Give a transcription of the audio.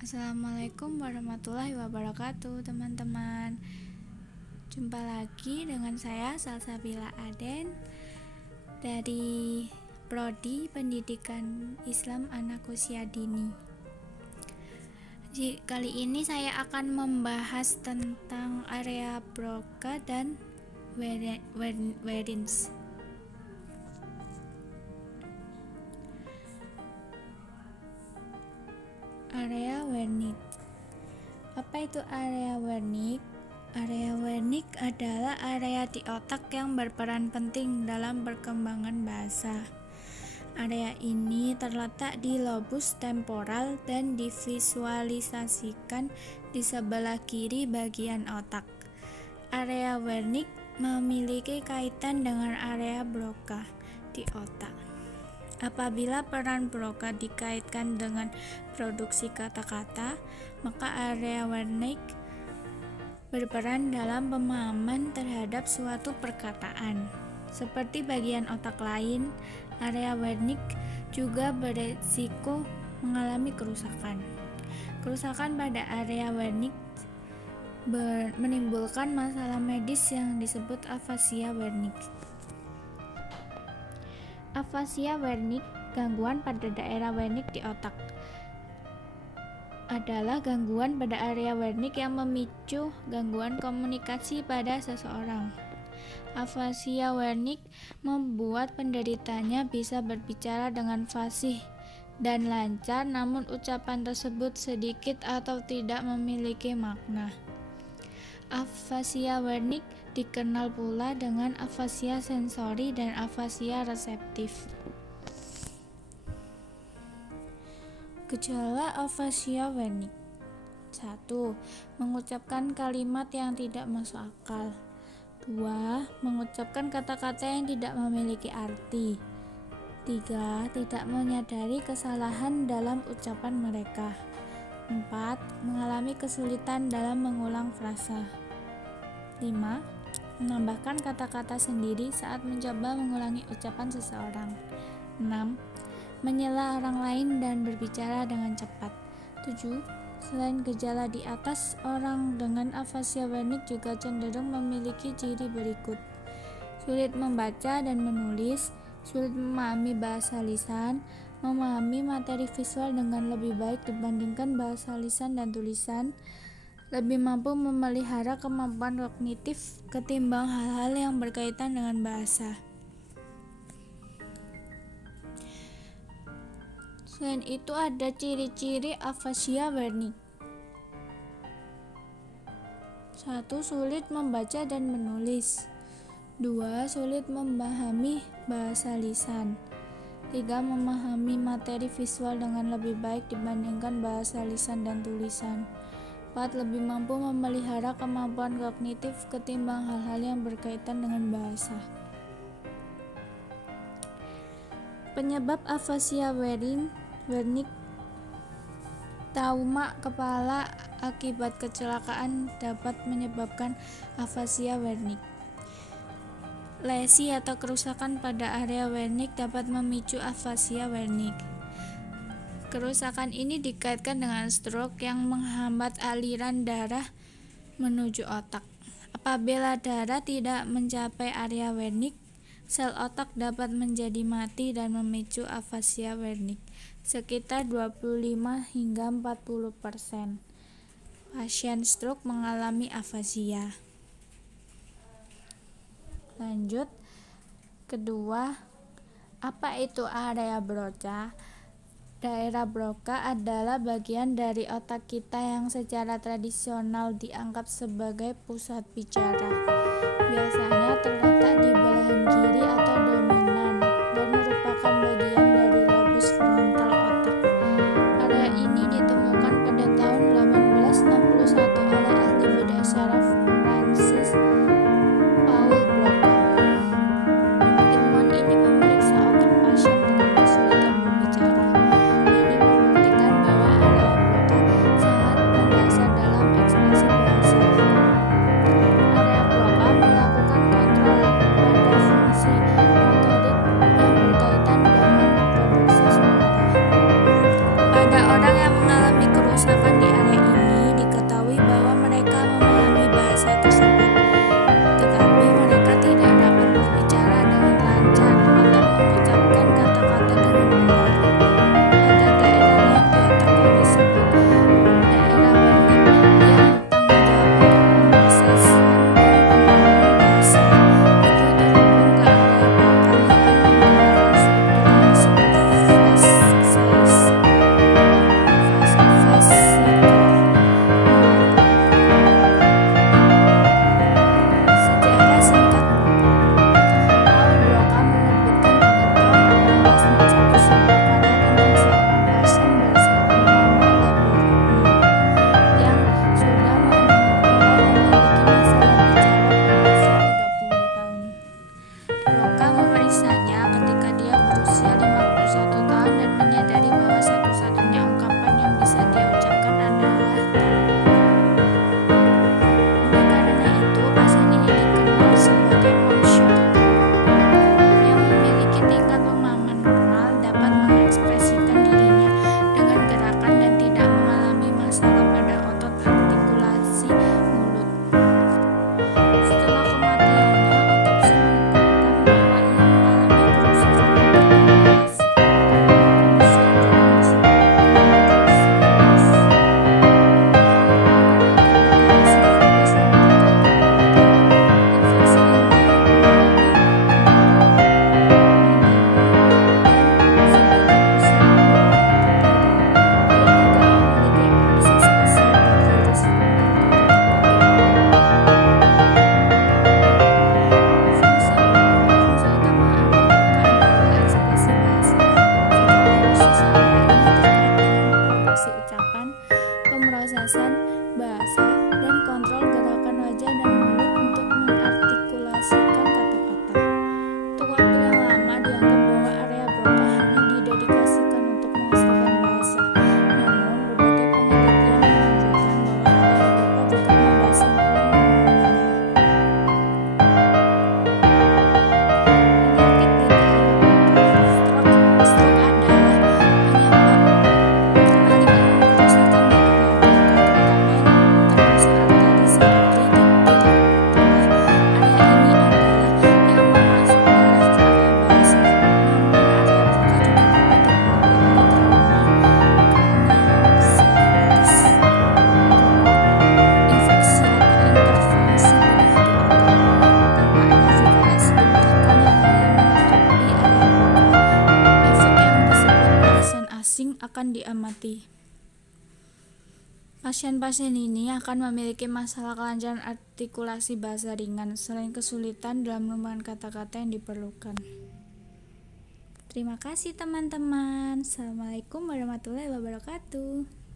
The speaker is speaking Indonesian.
Assalamualaikum warahmatullahi wabarakatuh, teman-teman. Jumpa lagi dengan saya Salsabila Aden dari Prodi Pendidikan Islam Anak Usia Dini. Kali ini saya akan membahas tentang area Broca dan Werins. Area Wernicke. Apa itu area Wernicke? Area Wernicke adalah area di otak yang berperan penting dalam perkembangan bahasa. Area ini terletak di lobus temporal dan divisualisasikan di sebelah kiri bagian otak. Area Wernicke memiliki kaitan dengan area Broca di otak. Apabila peran Broca dikaitkan dengan produksi kata-kata, maka area Wernicke berperan dalam pemahaman terhadap suatu perkataan. Seperti bagian otak lain, area Wernicke juga beresiko mengalami kerusakan. Kerusakan pada area Wernicke menimbulkan masalah medis yang disebut afasia Wernicke. Afasia Wernicke, gangguan pada daerah Wernicke di otak, adalah gangguan pada area Wernicke yang memicu gangguan komunikasi pada seseorang. Afasia Wernicke membuat penderitanya bisa berbicara dengan fasih dan lancar, namun ucapan tersebut sedikit atau tidak memiliki makna. Afasia Wernicke dikenal pula dengan afasia sensori dan afasia reseptif. Gejala afasia Wernicke: 1. Mengucapkan kalimat yang tidak masuk akal. 2. Mengucapkan kata-kata yang tidak memiliki arti. 3. Tidak menyadari kesalahan dalam ucapan mereka. 4. Mengalami kesulitan dalam mengulang frasa. 5. Menambahkan kata-kata sendiri saat mencoba mengulangi ucapan seseorang. 6. Menyela orang lain dan berbicara dengan cepat. 7. Selain gejala di atas, orang dengan afasia Wernicke juga cenderung memiliki ciri berikut: sulit membaca dan menulis, sulit memahami bahasa lisan, memahami materi visual dengan lebih baik dibandingkan bahasa lisan dan tulisan, lebih mampu memelihara kemampuan kognitif ketimbang hal-hal yang berkaitan dengan bahasa. Selain itu, ada ciri-ciri afasia Wernicke. 1. Sulit membaca dan menulis. 2. Sulit memahami bahasa lisan. 3. Memahami materi visual dengan lebih baik dibandingkan bahasa lisan dan tulisan. 4. Lebih mampu memelihara kemampuan kognitif ketimbang hal-hal yang berkaitan dengan bahasa. Penyebab afasia Wernicke: trauma kepala akibat kecelakaan dapat menyebabkan afasia Wernicke. Lesi atau kerusakan pada area Wernicke dapat memicu afasia Wernicke. Kerusakan ini dikaitkan dengan stroke yang menghambat aliran darah menuju otak. Apabila darah tidak mencapai area Wernicke, sel otak dapat menjadi mati dan memicu afasia Wernicke. Sekitar 25 hingga 40% pasien stroke mengalami afasia. Lanjut, kedua, apa itu area Broca? Daerah Broca adalah bagian dari otak kita yang secara tradisional dianggap sebagai pusat bicara. Biasanya terletak di belahan kiri atau dominan dan merupakan bagian dari lobus frontal otak. Area ini ditemukan pada tahun 1861 oleh ahli bedah saraf Francis Paul Broca. Ilmuwan ini memeriksa otak pasien dengan kesulitan berbicara. Ini membuktikan bahwa area Broca sangat mendasar dalam ekspresi bahasa. Area Broca melakukan pengawasan bahasa, dan kontrol gerakan wajah dan mulut untuk mengartikulasikan kata-kata. Untuk waktu yang lama dianggap bahwa area Broca hanya didedikasikan untuk menghasilkan bahasa. Namun, berbagai penelitian menunjukkan bahwa area Broca juga membahasakan dalam memahaminya. Penyakit di daerah Broca. Stroke adalah penyebab paling umum kerusakan di area Broca, termasuk arteri serebri di kiri tengah. Area ini adalah yang memasuk darah ke area bahasa. Namun, area Broca juga dapat dipengaruhi oleh trauma cranioencephalis, infeksi atau intervensi bedah di otak. Dampaknya jika lesi diberikan yang hanya menutupi area Broca, efek yang disebut aksen asing akan diamati. Pasien-pasien ini akan memiliki masalah kelancaran artikulasi bahasa ringan, selain kesulitan dalam menemukan kata-kata yang diperlukan. Terima kasih teman-teman. Assalamualaikum warahmatullahi wabarakatuh.